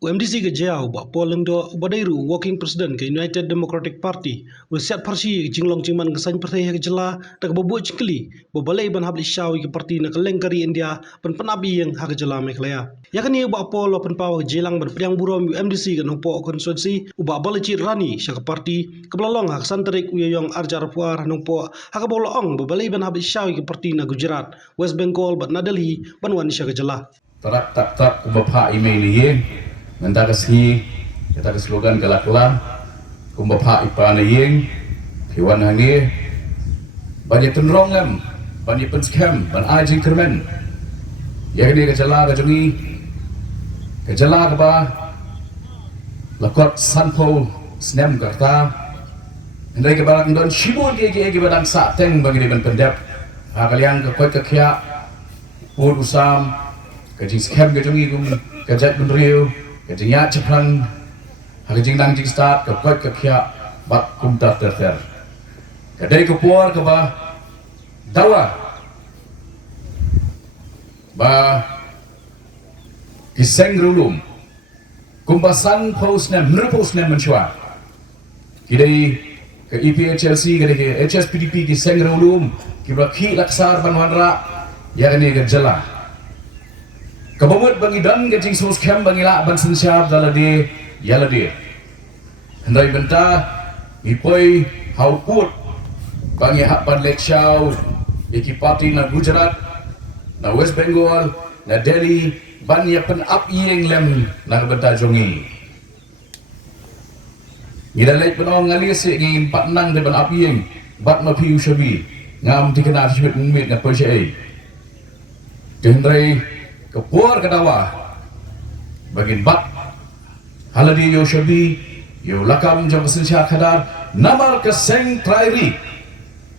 UMDC ke jauh bak poleng do badairu working president ke United Democratic Party wasiat parsi jinglong jingman kesan partai ke jela tak babu cikli babalai ban habli syawi ke parti nak lengkari India pan penabi yang hak jela meklaya ya kan ni bak pol pan paw jelang ban priang burom UMDC ke nompo konstituensi ubak balaci rani syak parti kebelalong hak santerik uyong arjar puar nompo hak bolong babalai ban habli syawi ke parti na Gujarat West Bengal ban Delhi ban wan syak jela tarak tak kumbapak email ye Nanda kasi kita ke slogan galak-galak kumbapak ipan yeng piwan hangi banyak tenrong lem banyak penskam ban ajing kermen ya ini kejala kejungi kejala keba lakot sanpo snem karta hendai kebalang don shibun ke kebalang sateng bagi ban pendap kalian ke koi kekia pun usam kejing skam kejungi kum kejat benriu kejing ya ceplang kejing nang jing start ke koi kekia bat kum tak terter kedai kepuar ke bah dawa ba kiseng rulum kumbasan posnem nerposnem mencuat kidai ke EPHLC kedai ke HSPDP kiseng rulum kibaki laksar banwanra ya ini ke jela kabamut bangi dan kecing sos kem bangi la ban sensyap dalade yalade hendai benta ipoi hauput bangi hak ban lekshau iki parti na Gujarat na West Bengal na Delhi ban ya pen up yeng lem na benta jongi ida lek penong ngali se ngi empat nang de ban up yeng bat ma piu shabi ngam dikena shibit mit na percaya hendai kepuar ke dawa bagin bat haladi yo shabi yo lakam jam sensyat khadar namar ke seng trairi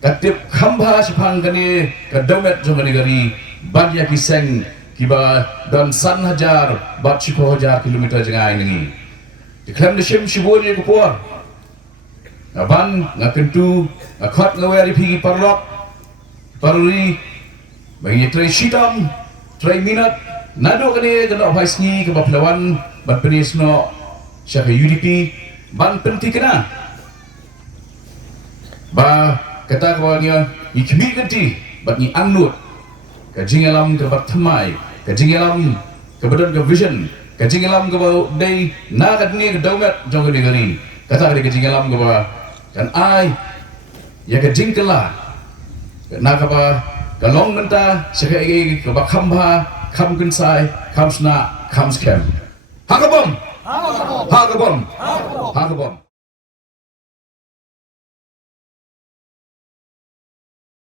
katip khamba sipang kani ke domet jom negari banyak kiseng kiba dan san hajar bat 10,000 kilometer jengai nengi diklaim de shim shibun ye kepuar ngaban ngakentu ngakhat ngaweri pigi parlok paruri bagi trai shitam try minat nado kani kena vice ni ke baplawan ban penis no syaka UDP ban penti kena ba kata kawanya ikmi genti bat ni anut ke jingalam ke bat thamai ke jingalam ke badan ke vision ke jingalam ke bau dei na kat ni ke daumet jong ke negeri kata ke jingalam ke ba kan ai ya ke jingkela na ka ba kalong menta sekai ke bakhamba kham kinsai kham sna kham scam hakabom hakabom hakabom